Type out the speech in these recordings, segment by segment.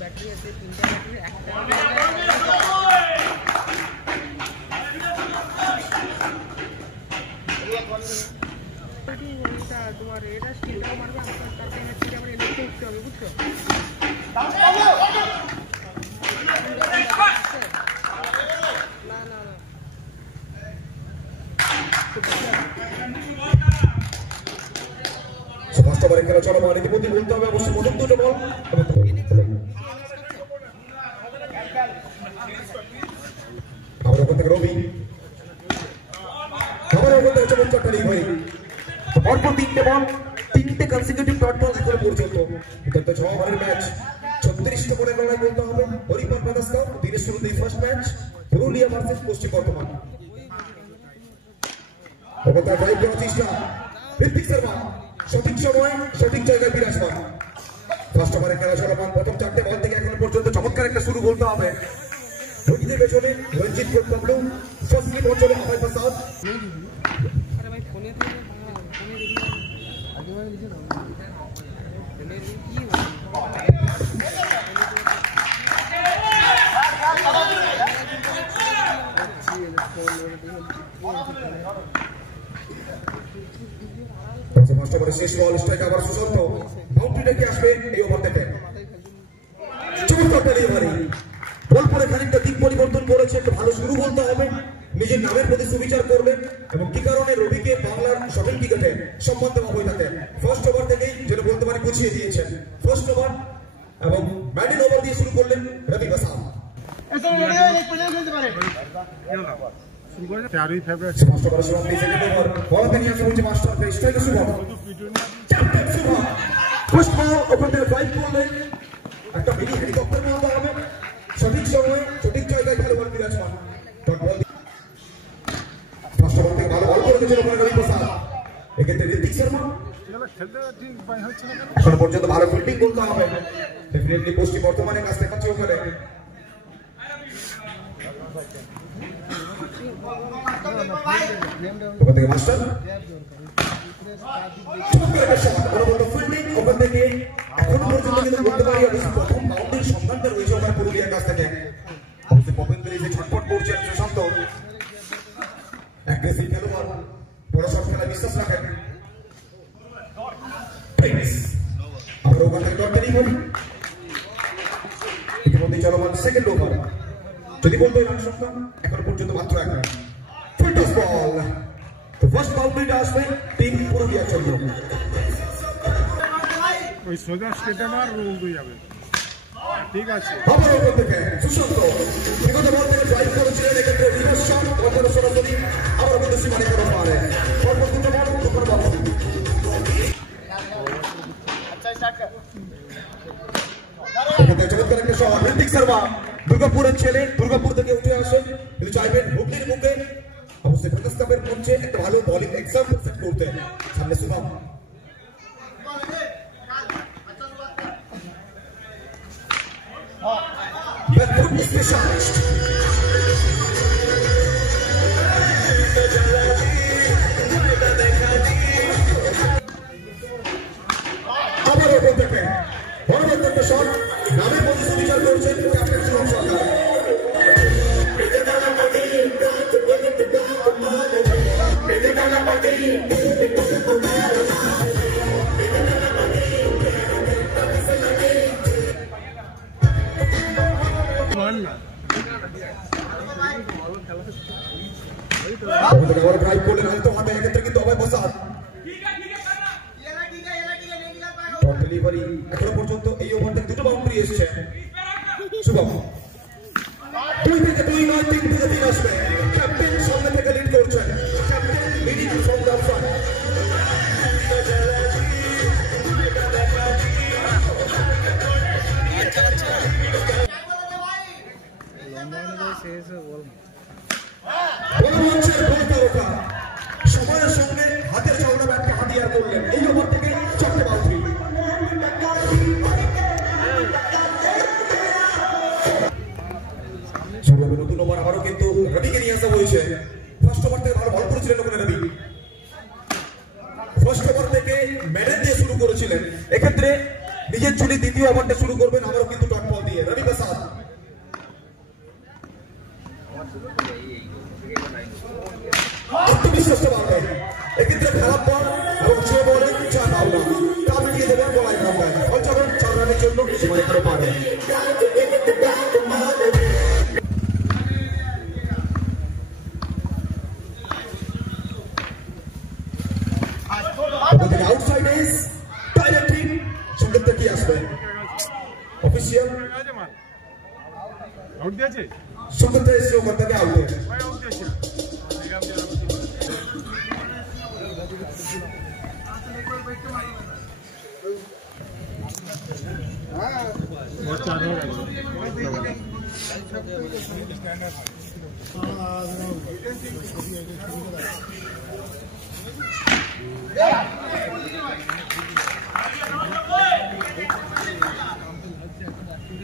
Battery আছে, 3টা battery একটা তোমার এটা স্টিলটাও মারবে, তার থেকে আবার এলিটে উঠতে হবে, বুঝছো? সমস্ত বারে খেলা চলমান, ইতিমধ্যে বলতে হবে অবশ্যই প্রথম দুটো বল আবার ওখান থেকে রবি, আবার ওখান থেকে চমৎকার ডেলিভারি, পরপর 3টে বল, 3টে কনসিকিউটিভ ডট বল এখন পর্যন্ত। গত 6 ওভারের ম্যাচ 36 করে লড়াই বলতে হবে। হরিপাল ব্রাদার্স কাপ দিনের শুরুতেই ফার্স্ট ম্যাচ পুরুলিয়া ভার্সেস পশ্চিম বর্ধমান। ওখান থেকে ড্রাইভ করার চেষ্টা ঋত্বিক শর্মা, সঠিক সময় সঠিক জায়গায় বিরাজমান। ফার্স্ট ওভারে খেলা চলমান, প্রথম 4টে বল থেকে এখন পর্যন্ত চমৎকার একটা শুরু বলতে হবে। রোহিতের পেছনে রঞ্জিত গোপাবলু, ফসলি পঞ্চলে অভয় প্রসাদ। আরে ভাই ফোনে তো ফোনে দেখি আগেবারে লিখে দাও, ফোনে কি ফার্স্ট ওভারে শেষ বল, স্ট্রাইক আবার সুশান্ত, বাউন্ডারিটা কি আসবে এই ওভার থেকে। চমৎকার ডেলিভারি, বল পরে খানিকটা দিক পরিবর্তন করেছে, একটা ভালো শুরু বলতে হবে। নিজের নামের প্রতি সুবিচার করবেন এবং কি কারণে রবিকে বাংলার সকল ক্রিকেটে সম্মান দেওয়া হয়ে থাকে। ফার্স্ট ওভার থেকেই যেটা বলতে পারি গুছিয়ে দিয়েছেন ফার্স্ট ওভার এবং ব্যাটিং ওভার দিয়ে শুরু করলেন রবি বাসাম। ফার্স্ট ওভার সমাপ্তি, সেকেন্ড ওভার বল থেকে আসে হচ্ছে মাস্টার প্লে, স্ট্রাইকার শুভ, ক্যাপ্টেন শুভ। ফার্স্ট বল ওখান থেকে ড্রাইভ করলেন, একটা মিনি হেলিকপ্টার বলতে হবে, সঠিক সময়ে সঠিক জায়গায় খেলোয়াড় বিরাজমান। ফার্স্ট ওভার থেকে ভালো বল করে দিয়েছিল রবি প্রসাদ, এক্ষেত্রে ঋত্বিক শর্মা এখন পর্যন্ত ভালো ফিল্ডিং বলতে হবে। ডেফিনেটলি পশ্চিম বর্ধমানের কাছ থেকে ওখানে ওখান থেকে মাস্টার ফিল্ডিং, ওখান থেকে এখনো পর্যন্ত কিন্তু বলতে পারি প্রথম বাউন্ডারির সন্ধানটা রয়েছে ওখানে পুরুলিয়ার কাছ থেকে। অবশ্যই ভূপেন্দ্র যে ছটফট করছেন সুশান্ত, অ্যাগ্রেসিভ খেলোয়াড়, বড় সব খেলায় বিশ্বাস রাখেন। আমরা ওখান থেকে ডট ডেলিভারি, ইতিমধ্যে চলমান সেকেন্ড ওভার। যদি বলতো রান সংখ্যা এখনো পর্যন্ত মাত্র 1 রান। ফুল টস বল, তো ফার্স্ট বাউন্ডারিটা আসবে টিম পুরুলিয়ার জন্য। ওই সোজা স্টেটে মার রোল দিয়ে যাবে, ঠিক আছে। আবার ওখান থেকে সুশান্ত বিগত বল থেকে ড্রাইভ করেছিলেন, এক্ষেত্রে রিভার্স শট বল সরাসরি আবার কিন্তু সীমানে করে পারে। পরপর দুটো বল দুপুর বল চমৎকার একটা শট। ঋত্বিক শর্মা দুর্গাপুরের ছেলে, দুর্গাপুর থেকে উঠে আসেন, কিন্তু চাইবেন হুগলির মুখে অবশ্যই ব্রাদার্স কাপের মঞ্চে একটা ভালো বোলিং এক্সাম্পল সেট করতে। সামনে শুভম, স্পেশালিস্ট আবার ওখান থেকে বড় একটা শট, নামের প্রতি সুবিচার করছেন ক্যাপ্টেন শুভম সরকার। ড্রাইভ করলেন হয়তো হাতে, এক্ষেত্রে কিন্তু অভয় প্রসাদ ডেলিভারি। এখনো পর্যন্ত এই ওভার থেকে দুটো বাউন্ডারি এসেছে। শুভম 2 থেকে 2 নয়, 3 থেকে 3 আসবে। ক্যাপ্টেন সামনে থেকে লিড করছেন, captain leading from the front. সময়ের সঙ্গে হাতের চওড়া ব্যাটকে হাতিয়ার করলেন, এই ওভার থেকে 4টে বাউন্ডারি। শুরু হবে নতুন ওভার, আবারও কিন্তু রবিকে দ্বিতীয় ওভারটা শুরু করবেন আবারও কিন্তু ডট বল দিয়ে রবি প্রসাদ। আত্মবিশ্বাসটা বাড়বে এক্ষেত্রে খারাপ বল এবং যে বলে চার আউট তা মিটিয়ে দেবেন বলাই ভাববেন বল যাবেন 4 রানের জন্য সময় করে পারে। আউটসাইড ইজ ডাইরেক্টিং সংকেতটা কি আসবে অফিসিয়াল আউট দিয়েছে সংকেতটা এসে ওখান থেকে আউট হয়েছে। আউট দিয়েছে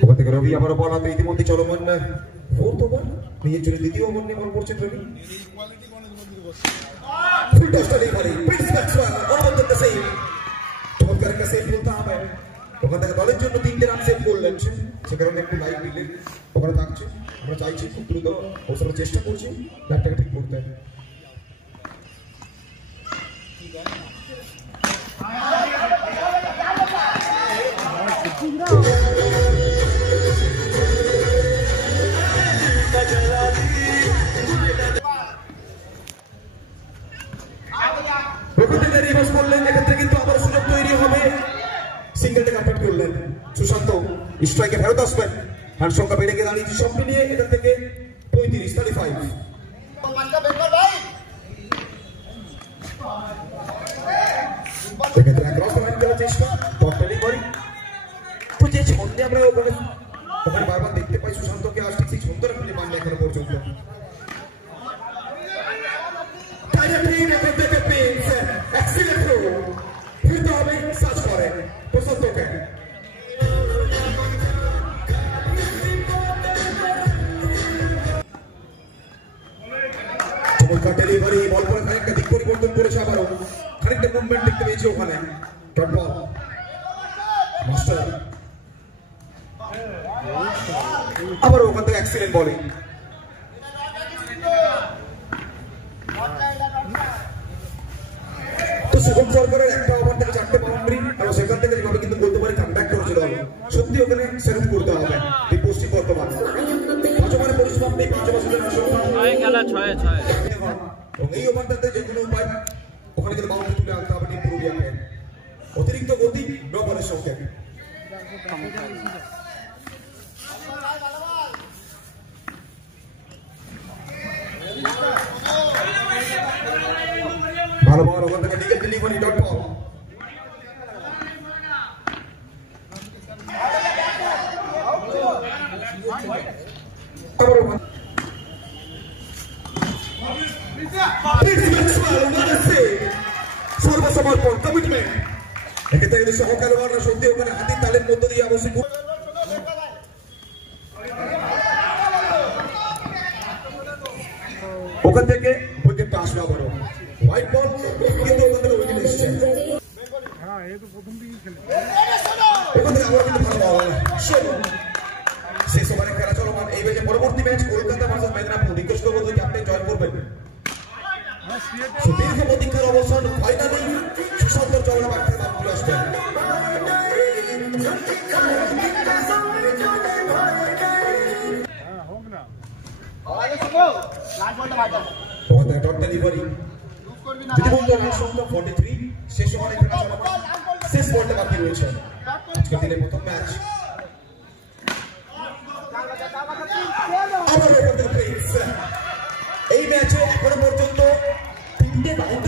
ওখান থেকে রবি আবারও বল হাতে ইতিমধ্যে চলমান ফোর্থ ওভার নিজের জন্য দ্বিতীয় ওভার নিয়ে বল করছেন রবি। ফুল টসটা ডেলিভারি প্রিন্স ম্যাক্সওয়েল অনবদ্য সেভ চমৎকার একটা সেভ বলতে হবে। ওখান থেকে দলের জন্য 3টে রান সেভ করলেন সে কারণে একটু লাইট দিলেন ওখানে থাকছে। আমরা চাইছি খুব দ্রুত অবশ্য চেষ্টা করছি লাইটটাকে ঠিক করতে। সুশান্ত স্ট্রাইকে ফেরত আসবেন রান সংখ্যা বেড়ে গিয়ে দাঁড়িয়েছে সবটি নিয়ে এটা থেকে 35-35। আমরা ওখানে বারবার দেখতে পাই সুশান্তকে আসছে সেই সুন্দর আপনি মান এখনো পর্যন্ত ফিরতে হবে সার্চ করে প্রশান্তকে। চমৎকার ডেলিভারি বল করে খানিকটা দিক পরিবর্তন করেছে আবারও খানিকটা মুভমেন্ট দেখতে পেয়েছি ওখানে ডট বল মাস্টার আবার ওখান থেকে এক্সিলেন্ট বলিং। তো শুভম সরকারের একটা ওভার থেকে 4টে বাউন্ডারি এবং সেখান থেকে যেভাবে কিন্তু বলতে পারি কামব্যাক করেছে দল সত্যি ওখানে স্যালুট করতে হবে এই পশ্চিম বর্ধমান 5 ওভারে পরিশ্রম নেই 5 বছরের খেলা 6-6 এবং এই ওভারটাতে যে কোনো উপায় ওখানে কিন্তু বাউন্ডারি তুলে আনতে হবে টিম পুরুলিয়াকে। অতিরিক্ত গতি নো বলের সঙ্গে ভালো বল ওখান থেকে নিকেল ডেলিভারি ডট বল সর্বসমর্পণ কমিটমেন্ট এক্ষেত্রে সহকারীরা সত্যি ওখানে হাতির তালের মধ্য দিয়ে অবশ্যই ওখান থেকে উইকেট আসবে আবারও হোয়াইট বল কিন্তু ওখান থেকে উইকেট এসেছে। হ্যাঁ এই তো প্রথম দিকেই খেলে ওখান থেকে আবার কিন্তু ভালো বল শেষ ওভারে খেলা চলমান এই ম্যাচে পরবর্তী match Kolkata versus Medinipur request করবো দুই ক্যাপ্টেন জয়েন করবেন। দীর্ঘ প্রতীক্ষার অবসান ফাইনালি সুশান্ত চক্রবর্তী মাঠে নামতে আসবেন। ডট ডেলিভারি যদি রান সংখ্যা 43 শেষ ওভারে খেলা চলমান শেষ বলটা বাকি রয়েছে আজকের দিনের প্রথম ম্যাচ। এই ম্যাচে এখনো পর্যন্ত 3টে বাউন্ডারি